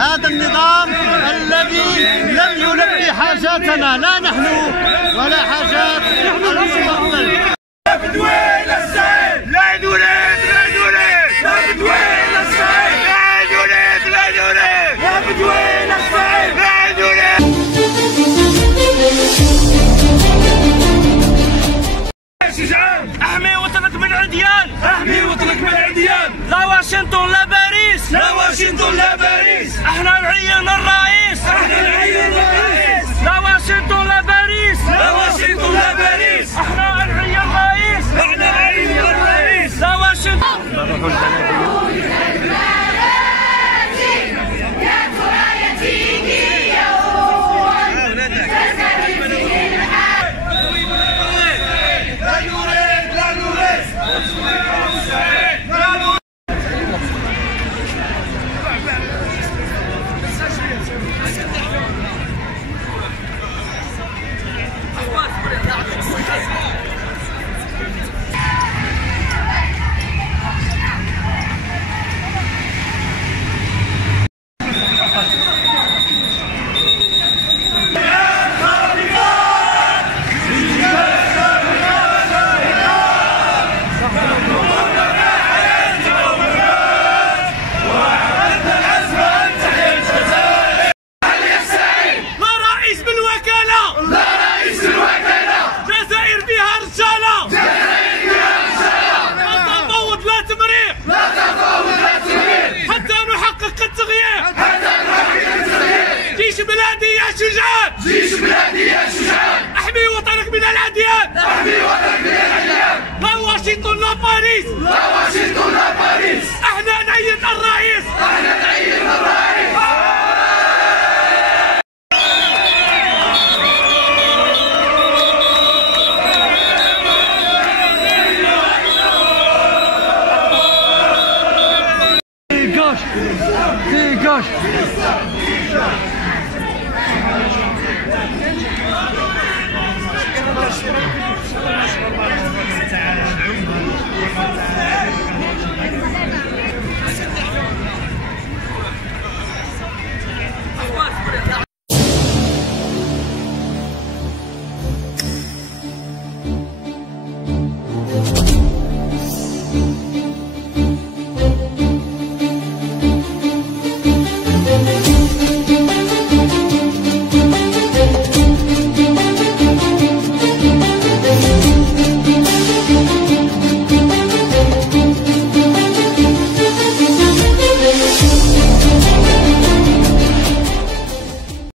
هذا النظام الذي لم يلبي حاجاتنا، لا نحن ولا حاجات المستقبل. لا بدويل السعيد، لا نريد لا نريد، لا بدويل السعيد، لا نريد لا نريد، لا بدويل السعيد، لا نريد. شجعان احمي وطنك من العديان، احمي وطنك من العديان. لا واشنطن لا باريس، لا واشنطن لا باريس. احنا نعين الرئيس، احنا نعين الرئيس. لا واشنطن لا باريس، لا واشنطن لا باريس. احنا نعين الرئيس، احنا نعين الرئيس. لا واشنطن. جيش بلادي يا شجعان، احمي وطنك من العديان، احمي وطنك من العديان. لا واشنطن لا باريس، لا واشنطن لا باريس. احنا نعين الرئيس، احنا نعين الرئيس. Dégage.